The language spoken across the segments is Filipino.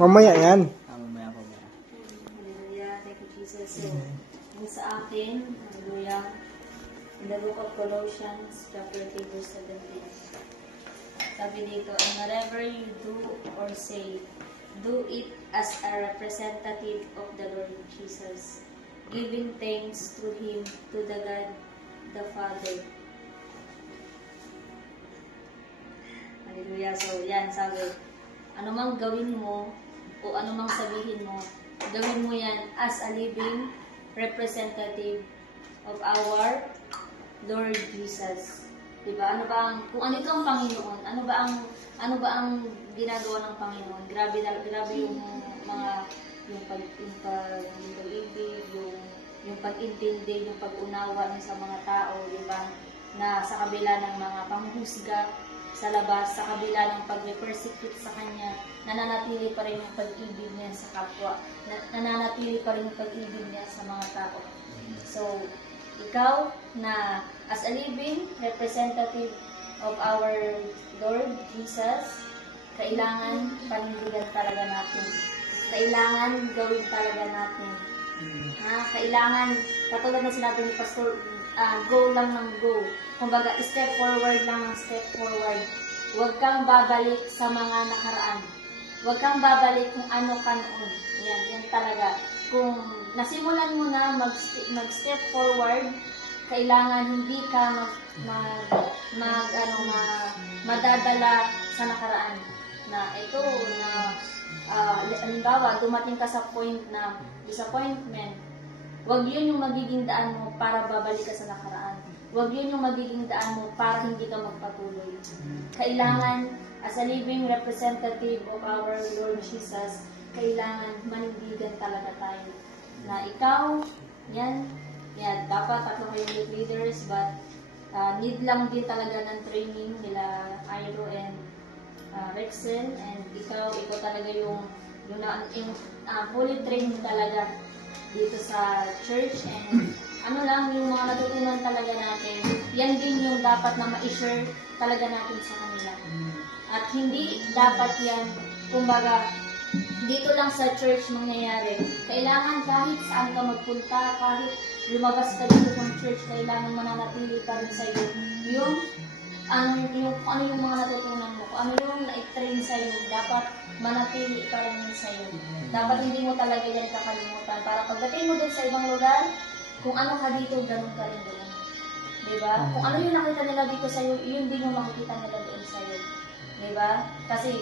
Mamaya yan. Mamaya. Hallelujah. Thank you, Jesus. So, yung sa akin, hallelujah, in the book of Colossians, chapter 3, verse 17. Sabi dito, and whatever you do or say, do it as a representative of the Lord Jesus, giving thanks through Him to the God the Father. Hallelujah. So, yan, sabi, anumang gawin mo o anumang sabihin mo, gawin mo yan as a living representative of our Lord Jesus. Diba? Ano ba ang, kung ano itong Panginoon, ano ba ang ginagawa ng Panginoon? Grabe yung mga, yung pag-ibig, yung pag-intindi, yung pag-unawa niya sa mga tao, diba? Na sa kabila ng mga panghuhusga sa labas, sa kabila ng pag-persecute sa Kanya, nananatili pa rin yung pag-ibig niya sa kapwa, nananatili pa rin yung pag-ibig niya sa mga tao. So, ikaw na as a living representative of our Lord Jesus, kailangan panindigan talaga natin. Kailangan gawin talaga natin. Kailangan, katulad na sinabi ni Pastor, go lang ng go. Kumbaga, step forward lang ng step forward. Huwag kang babalik sa mga nakaraan. Huwag kang babalik kung ano ka noon. Yan talaga. Kung nasimulan mo na mag-step forward, kailangan hindi ka madadala sa nakaraan. Na ito, halimbawa, dumating ka sa point na disappointment, huwag yun yung magiging daan mo para babalik ka sa nakaraan. Huwag yun yung magiging daan mo para hindi ka magpatuloy. Kailangan, as a living representative of our Lord Jesus, kailangan manindigan talaga tayo. Na ikaw, yan, dapat tatlo kayong youth leaders, but need lang din talaga ng training nila Iro and Rexel, and ikaw talaga yung fully trained talaga dito sa church, and yung mga natutunan talaga natin, yan din yung dapat na ma-share talaga natin sa kanila. At hindi dapat yan, kumbaga, dito lang sa church mangyayari. Kailangan kahit saan ka magpunta, kahit lumabas ka dito ng church, kailangan mananatili pa rin sa iyo yung yung mga natutunan mo, kung ano yung na-train sa iyo, dapat manatili pa rin sa iyo. Dapat hindi mo talaga yan kakalimutan. Para pagdating mo dun sa ibang lugar, kung ano ka dito, ganun ka rin doon. Diba? Kung ano yung nakita nila dito sa iyo, yun din yung makikita nila doon sa iyo. Diba? Kasi,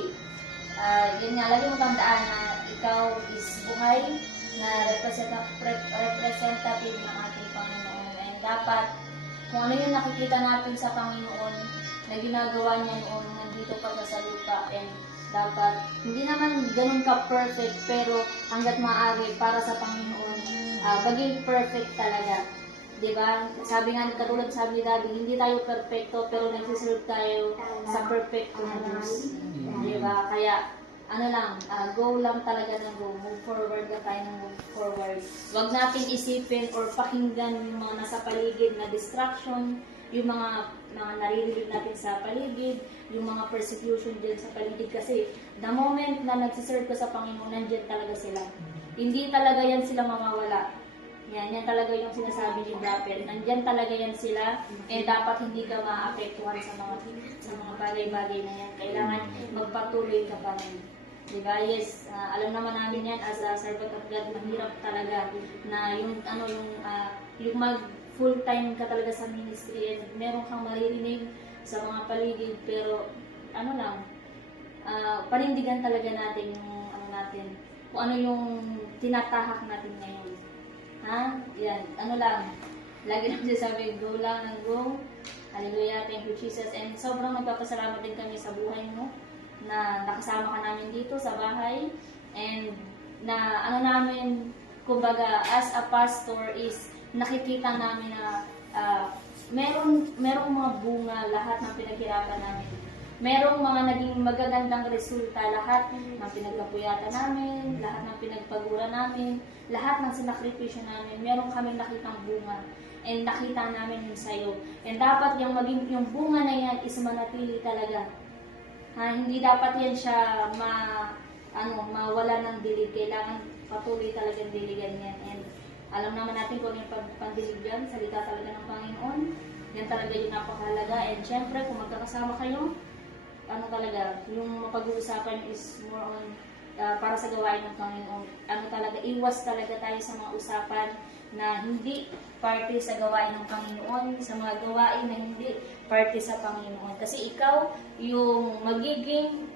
yun nga, lagi mo tandaan na ikaw is buhay na representative ng ating Panginoon. And dapat, kung ano yung nakikita natin sa Panginoon na ginagawa niya noon nandito pa sa lupa, and dapat, hindi naman ganun ka-perfect, pero hanggat maaari para sa Panginoon, maging perfect talaga. Diba? Sabi nga, katulad sabi ni Daddy, hindi tayo perfecto, pero nagsiserve tayo sa perfecto na Diyos. Diba? Kaya, go lang talaga ng go. Move forward na tayo ng move forward. Huwag natin isipin or pakinggan yung mga nasa paligid na distraction, yung mga naririnig natin sa paligid, yung mga persecution dyan sa paligid. Kasi, the moment na nagsiserve ka sa Panginoon, nandyan talaga sila. Hindi talaga yan sila mamawala. Yan talaga yung sinasabi ni Brapel. Nandyan talaga yan sila, dapat hindi ka maapektuhan sa mga bagay-bagay na yan. Kailangan magpatuloy ka pa rin. Diba? Yes, alam naman namin yan as a servant of God, mahirap talaga na yung mag full-time ka talaga sa ministry, and meron kang maririnig sa mga paligid, pero panindigan talaga natin yung kung ano yung tinatahak natin ngayon. Yan, lagi lang sabi, go lang ng go. Hallelujah, thank you Jesus. And sobrang magpapasalamat din kami sa buhay mo, na nakasama ka namin dito sa bahay, and na namin, kumbaga, as a pastor is, nakikita namin na merong mga bunga lahat ng pinaghirapan namin. Merong mga naging magagandang resulta, lahat ng pinagkapuyatan namin, lahat ng pinagpagura namin, lahat ng sinakripisyo namin, meron kaming nakitang bunga. And nakita namin yun sa'yo. And dapat yung bunga na yan is manatili talaga. Hindi dapat yan siya mawala dilig, kailangan patuloy talagang diligan yan. And alam naman natin kung ano yung pandilig yan, salita talaga ng Panginoon. Yan talaga yung napakahalaga. And syempre, kung magkakasama kayo, ano talaga, yung mapag-uusapan is more on para sa gawain ng Panginoon. Ano talaga, iwas talaga tayo sa mga usapan na hindi parte sa gawain ng Panginoon, sa mga gawain na hindi parte sa Panginoon. Kasi ikaw, yung magiging,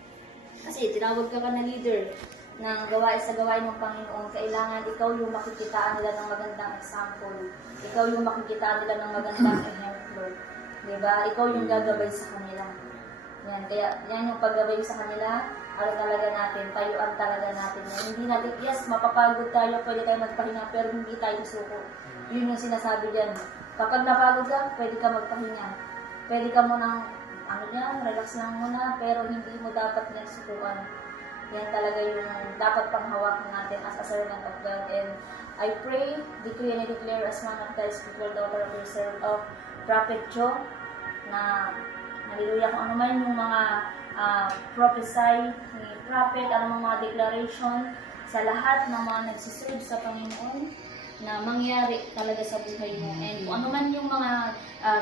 kasi tinawag ka na leader ng gawain sa gawain ng Panginoon, kailangan ikaw yung makikitaan nila ng magandang example. Ikaw yung makikitaan nila ng magandang ehemplo. Diba? Ikaw yung gagabay sa kanila. Yan, kaya yan yung paggabay sa kanila, ano talaga natin, tayuan talaga natin. Hindi natin, yes, mapapagod tayo, pwede tayo magpahinga, pero hindi tayo suko. Yun yung sinasabi dyan. Kapag napagod ka, pwede ka magpahinga. Pwede ka munang, relax lang muna, pero hindi mo dapat niyang sukuan. Yan talaga yung dapat panghawakan natin as a servant of God. And I pray, decree and I declare as man of God's people, daughter of your servant of Prophet Joe, na hallelujah, kung ano man yung mga prophesy ni prophet, ano mga declaration sa lahat ng mga nagsiserve sa Panginoon na mangyari talaga sa buhay mo. And kung ano man yung mga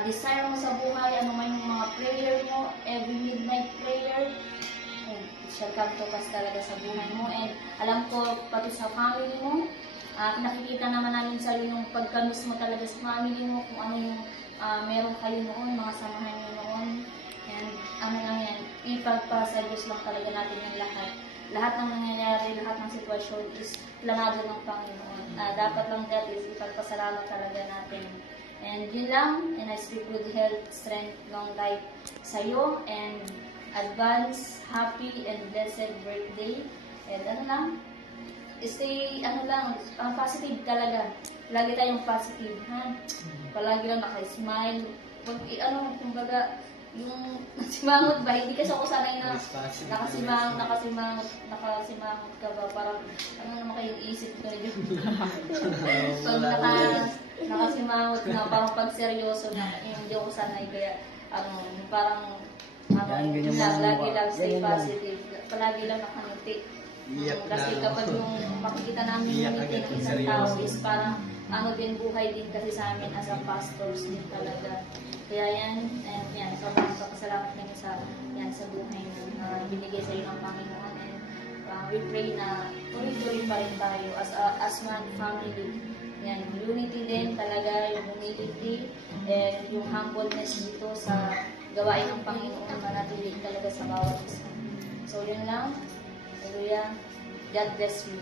desire mo sa buhay, ano man yung mga prayer mo, every midnight prayer, it shall come to pass talaga sa buhay mo. And alam ko, pati sa family mo, nakikita naman namin sa yung pagkamis mo talaga sa family mo, kung ano yung meron kayo noon, mga samahan nyo noon. And ano lang yan, ipagpasa Diyos lang talaga natin yung lahat. Lahat ng nangyayari, lahat ng sitwasyon is planado ng Panginoon. Dapat lang that is ipagpasalamat talaga natin. And yun lang, and I speak good health, strength, long life sa'yo, and advance, happy, and blessed birthday. And ano lang, stay, positive talaga. Lagi tayong positive, ha? Palagi lang naka-smile. Kumbaga, yung nasimangot ba? Hindi kasi ako sanay na nakasimangot ka ba? Parang, ano naman kayo isip ko yun? Pag nakasimangot na, parang pag seryoso na, hindi ako sanay. Kaya, parang, lagi lang stay positive. Palagi lang nakangiti. Kasi kapag yung makikita namin yung ngiti ng isang tao is parang din buhay din kasi sa amin as a pastors din talaga. Kaya yan, sobrang papasalamat namin sa buhay na binigay sa iyo ng Panginoon. And we pray na tuloy-tuloy pa rin tayo as one family. Yan, unity din talaga, yung humility and yung humbleness dito sa gawain ng Panginoon manatili talaga sa bawat isa. So yun lang. Hallelujah. God bless you.